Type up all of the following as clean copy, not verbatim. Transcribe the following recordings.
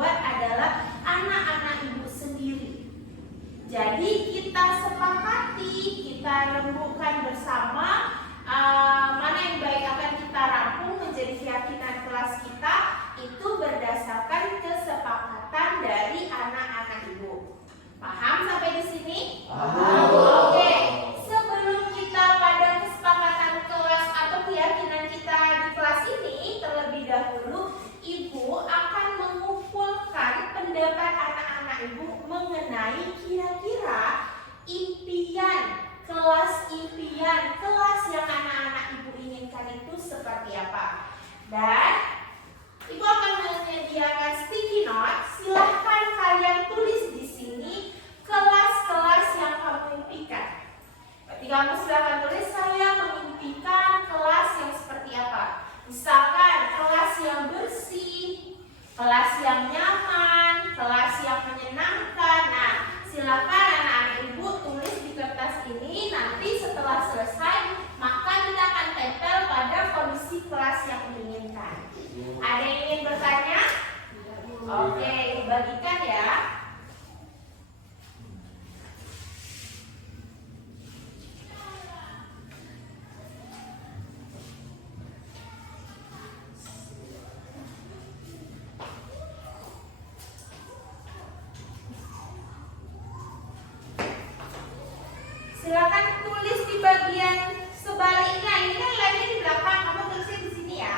buat adalah anak-anak ibu sendiri. Jadi kita sepakati, kita rembukan bersama mana yang baik akan kita rampung menjadi keyakinan kelas kita itu berdasarkan kesepakatan dari anak-anak ibu. Paham sampai di sini? Paham. Oke. Sebelum kita pada kesepakatan kelas atau keyakinan kita di kelas ini, terlebih dahulu ibu akan mengumpulkan pendapat anak-anak ibu mengenai kira-kira impian kelas yang anak-anak ibu inginkan itu seperti apa. Dan ibu akan menyediakan sticky note. Silahkan kalian tulis di sini kelas-kelas yang kamu impikan. Ketika kamu silahkan tulis, saya mengimpikan kelas yang seperti apa. Misalkan kelas yang bersih, kelas yang nyaman, kelas yang menyenangkan. Nah, silakan anak-anak ibu tulis di kertas ini. Nanti setelah selesai, maka kita akan tempel pada kondisi kelas yang diinginkan. Ada yang ingin bertanya? Oke, bagikan ya. Silakan tulis di bagian sebaliknya. Ini kan lainnya di belakang. Kamu tulisnya di sini ya.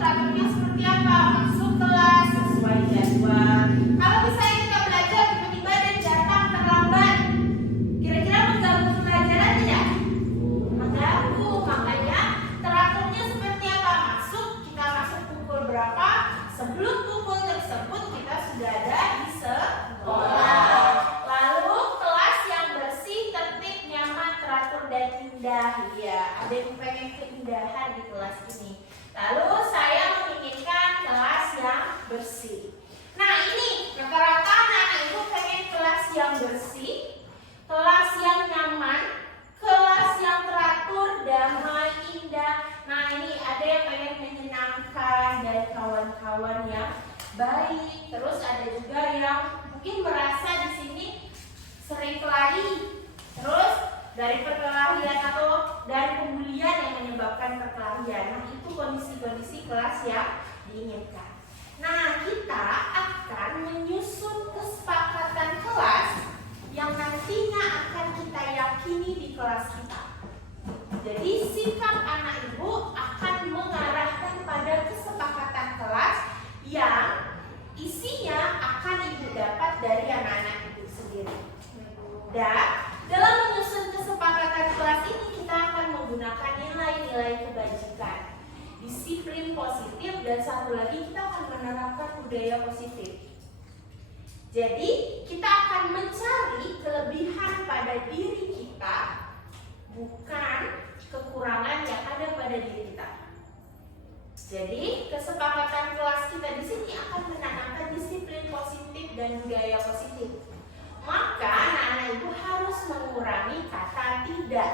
teraturnya seperti apa? Masuk kelas sesuai jadwal. Kalau misalnya kita belajar tiba-tiba dan datang terlambat, kira-kira mengganggu pembelajaran tidak? Mengganggu. Makanya teraturnya seperti apa? Kita masuk pukul berapa? Sebelum pukul tersebut kita sudah ada di sekolah. Lalu kelas yang bersih, tertib, nyaman, teratur dan indah. Ya, ada yang pengen keindahan di kelas ini. Lalu saya menginginkan kelas yang bersih. Nah, ini rata-rata anak ibu pengen kelas yang bersih, kelas yang nyaman, kelas yang teratur, damai, indah. Nah, ini ada yang pengen menyenangkan dari kawan-kawan yang baik. Terus ada juga yang mungkin merasa di sini sering kelahi. Terus dari perkelahian atau dari pembulian yang menyebabkan perkelahian. Nah, itu kondisi-kondisi kelas yang diinginkan. Nah, kita akan menyusun kesepakatan kelas yang nantinya akan kita yakini di kelas kita. Jadi sikap anak ibu akan mengarahkan pada kesepakatan kelas yang isinya akan ibu dapat dari anak-anak ibu sendiri. Dan dalam menyusun kesepakatan kelas ini kita akan menggunakan nilai-nilai kebajikan, disiplin positif, dan satu lagi kita akan menerapkan budaya positif. Jadi kita akan mencari kelebihan pada diri kita, bukan kekurangan yang ada pada diri kita. Jadi kesepakatan kelas kita di sini akan menanamkan disiplin positif dan budaya positif. Maka anak-anak ibu harus mengurangi kata tidak.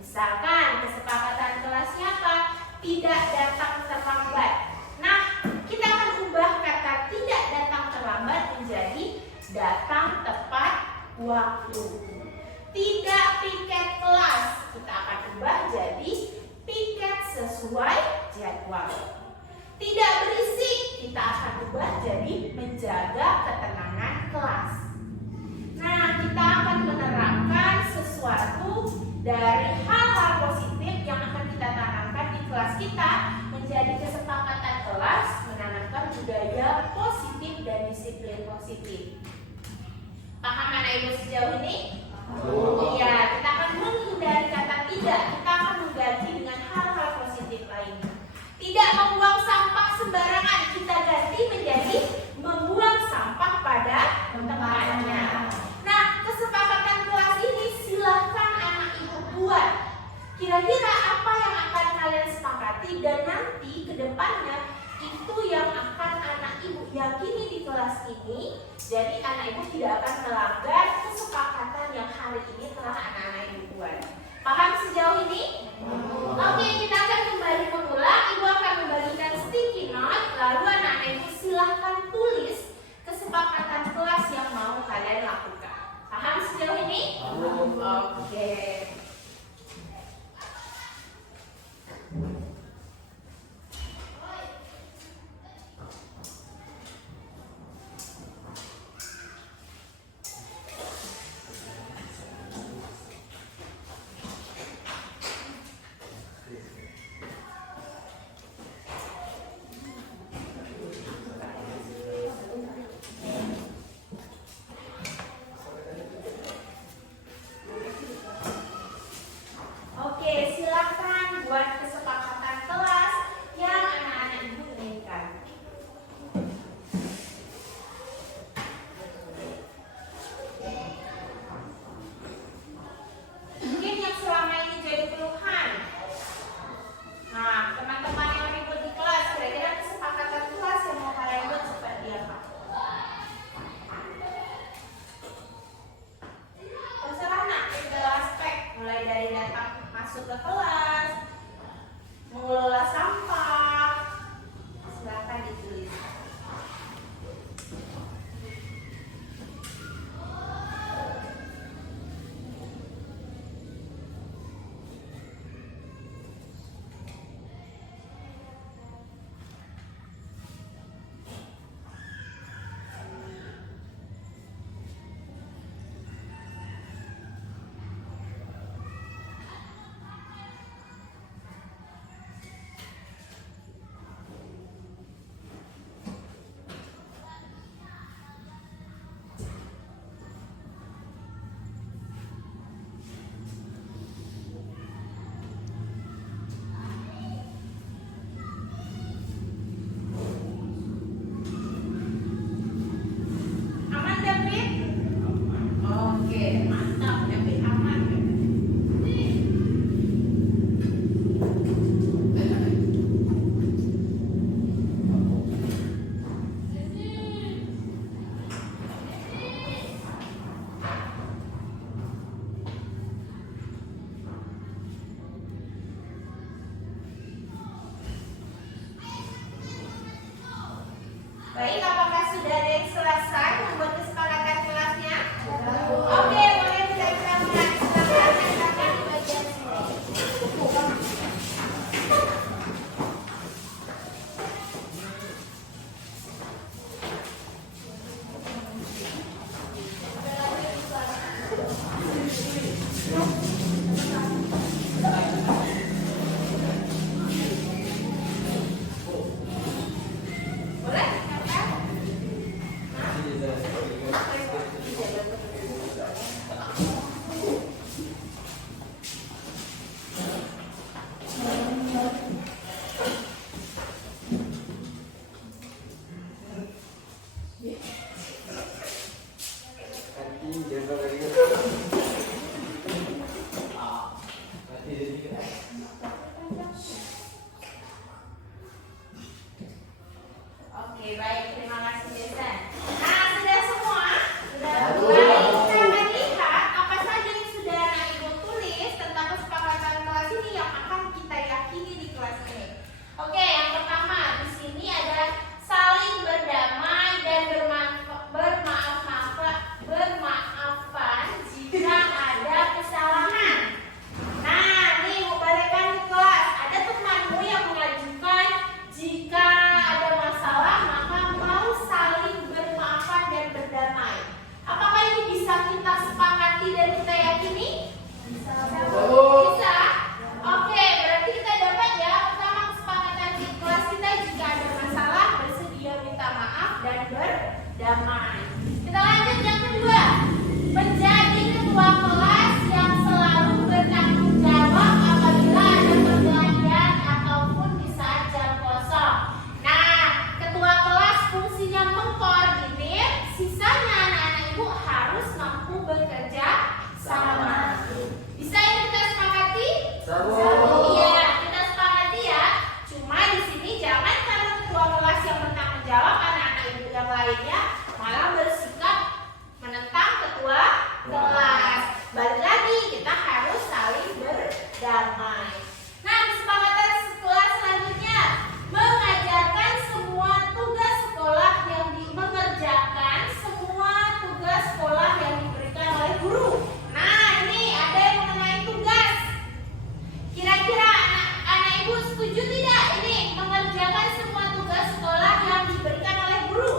Misalkan kesepakatan kelasnya apa? Tidak datang terlambat. Nah, kita akan ubah kata tidak datang terlambat menjadi datang tepat waktu. Tidak piket kelas, kita akan ubah jadi piket sesuai jadwal. Tidak berisik, kita akan ubah jadi menjaga ketenangan kelas. Nah, kita akan menerapkan sesuatu dari hal-hal positif yang akan kita tanamkan di kelas kita menjadi kesepakatan kelas, menanamkan budaya positif dan disiplin positif. Paham anak ibu sejauh ini? Iya, kita akan menghindari kata tidak, kita akan mengganti dengan hal-hal positif lainnya. Tidak membuang sampah sembarangan, kita ganti menjadi membuang sampah pada tempatnya. Nah, kesepakatan kelas ini silahkan anak ibu buat. Kira-kira apa yang akan kalian sepakati dan nanti ke depannya itu yang akan anak ibu yakini di kelas ini. Jadi anak ibu tidak akan melanggar kesepakatan yang hari ini telah anak-anak ibu buat. Paham sejauh ini? Oke, kita akan kembali mengulang. Ibu akan membagikan sticky note, lalu anak-anak ibu silahkan tulis kesepakatan kelas yang mau kalian lakukan. Paham sejauh ini? Oke. Baik, apakah sudah ada yang selesai membuat kesepakatan kelasnya? Oke, boleh kita mulai. Silakan di bagian sini. Boleh? Oke, baik. Terima kasih, Jason. Nah, sudah semua? Sudah. Baik, kita akan lihat apa saja yang sudah anak ibu tulis tentang kesepakatan kelas ini yang akan kita yakini di kelas ini. Oke, yang pertama di sini ada saling berdamai dan bermaafan jika ada kesalahan. Nah, nih mau balikkan di kelas. Ada temanmu yang mengajukan jika ada masalah maka mau saling bermaafan dan berdamai. Apakah ini bisa kita sepakati dan kita yakini? Bisa. Bisa. Oke, berarti kita dapat ya pertama kesepakatan di kelas kita jika ada masalah bersedia minta maaf dan berdamai. Kita lanjut yang kedua. Menjadi ketua kelas yang selalu bertanggung jawab apabila ada pergantian ataupun di saat jam kosong. Nah, ketua kelas fungsinya mengkoordinir, sisanya anak-anak ibu harus mampu bekerja sama. Bisa ini kita sepakati? Iya, kita sepakati ya. Cuma di sini jangan karena ketua kelas yang bertanggung jawab anak-anak ibu yang lainnya malah bersikap menentang ketua kelas. Balik lagi, kita harus saling berdamai. Nah, kesepakatan kelas selanjutnya mengerjakan semua tugas sekolah yang diberikan oleh guru. Nah, ini ada yang mengenai tugas. Kira-kira anak ibu setuju tidak ini mengerjakan semua tugas sekolah yang diberikan oleh guru?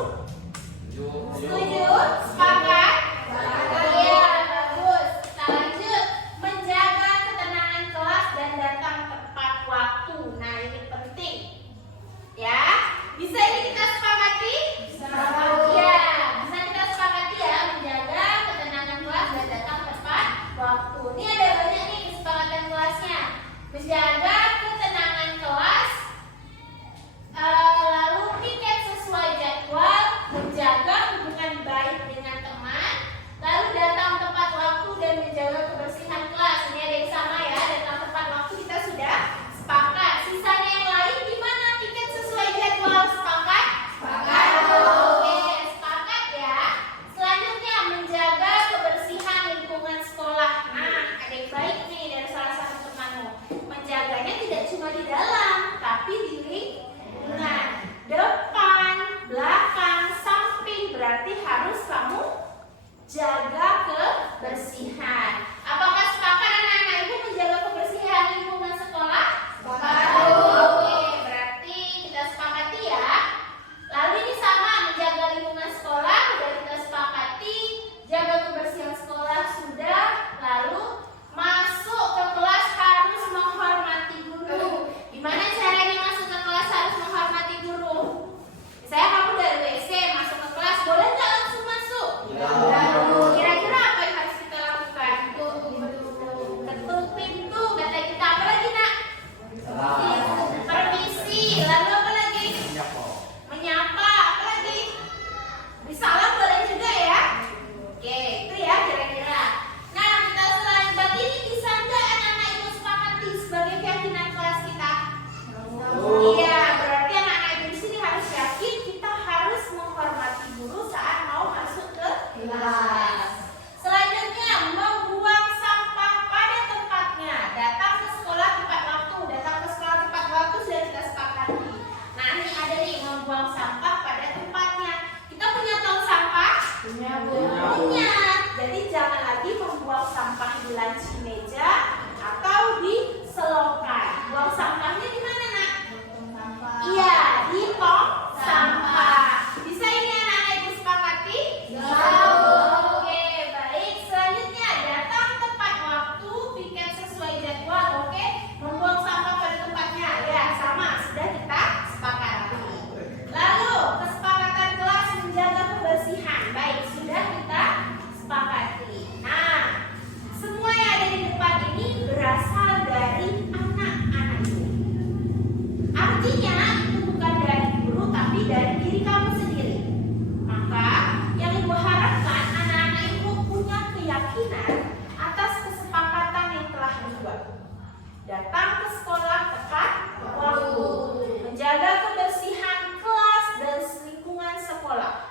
sekolah.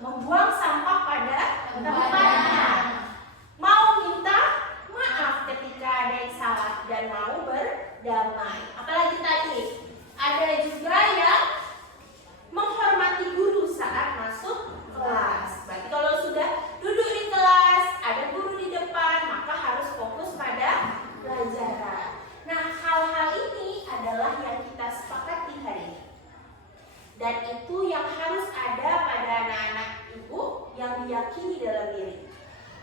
Membuang sampah pada tempatnya. Mau minta maaf ketika ada yang salah dan mau berdamai. Apalagi tadi ada juga yang menghormati guru saat masuk kelas. Berarti kalau sudah duduk di kelas, ada guru di depan, maka harus fokus pada pelajaran. Nah, hal-hal ini adalah yang kita sepakati hari ini. Dan itu yang harus ada pada anak-anak ibu yang diyakini dalam diri.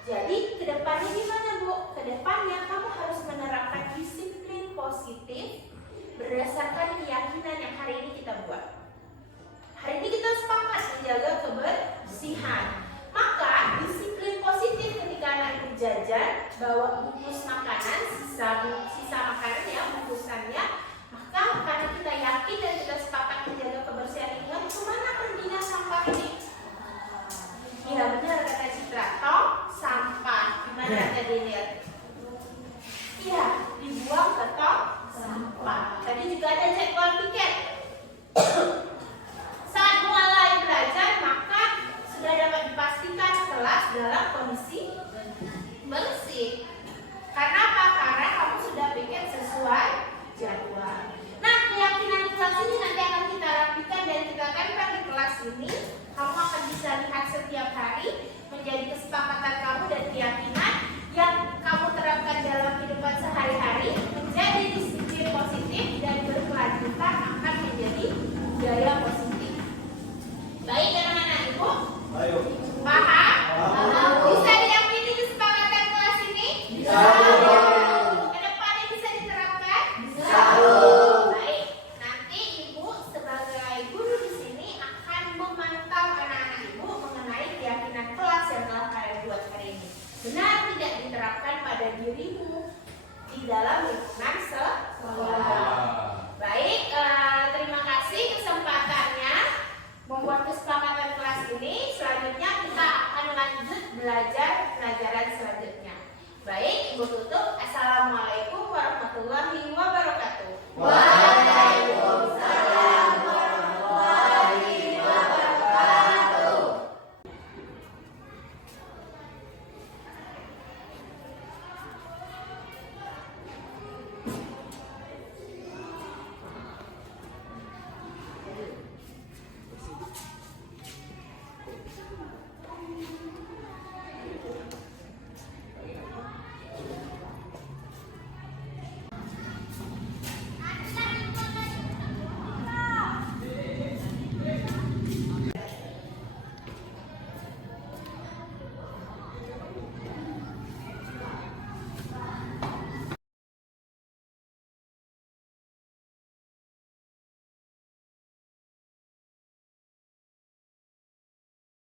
Jadi kedepannya gimana Bu? Kedepannya kamu harus menerapkan disiplin positif berdasarkan keyakinan yang hari ini kita buat. Hari ini kita sepakat menjaga kebersihan. Maka disiplin positif ketika anak ibu jajan, bawa bungkus makanan, sisa makanan ya, bungkusannya. Maka karena kita yakin dan kita sepakat menjaga kebersihan lingkungan, kemana perginya sampah ini? Iya benar kata Citra, tong sampah. Gimana tadi lihat? Iya, dibuang ke tong sampah. Tadi juga ada jadwal piket. Saat mulai belajar, maka sudah dapat dipastikan kelas dalam kondisi bersih. Karena apa? Karena kamu sudah piket sesuai jadwal. Nah, keyakinan di kelas ini nanti akan kita rapikan dan kita tempel di kelas ini. Kamu akan bisa lihat setiap hari menjadi kesepakatan kamu dan keyakinan yang kamu terapkan dalam kehidupan sehari-hari menjadi disiplin positif dan berkelanjutan akan menjadi budaya positif. Baik anak-anak ibu? Ayo. Paham? Bisa diyakini kesepakatan kelas ini? Bisa. Kedepannya bisa diterapkan? Bisa. Baik, nanti ibu sebagai guru di sini akan memantau anak-anak ibu mengenai keyakinan kelas yang telah kalian buat hari ini. Benar tidak diterapkan pada dirimu di dalam lingkungan sekolah. Baik, terima kasih kesempatannya membuat kesepakatan kelas ini. Selanjutnya kita akan lanjut belajar pelajaran selanjutnya. Baik, ibu tutup.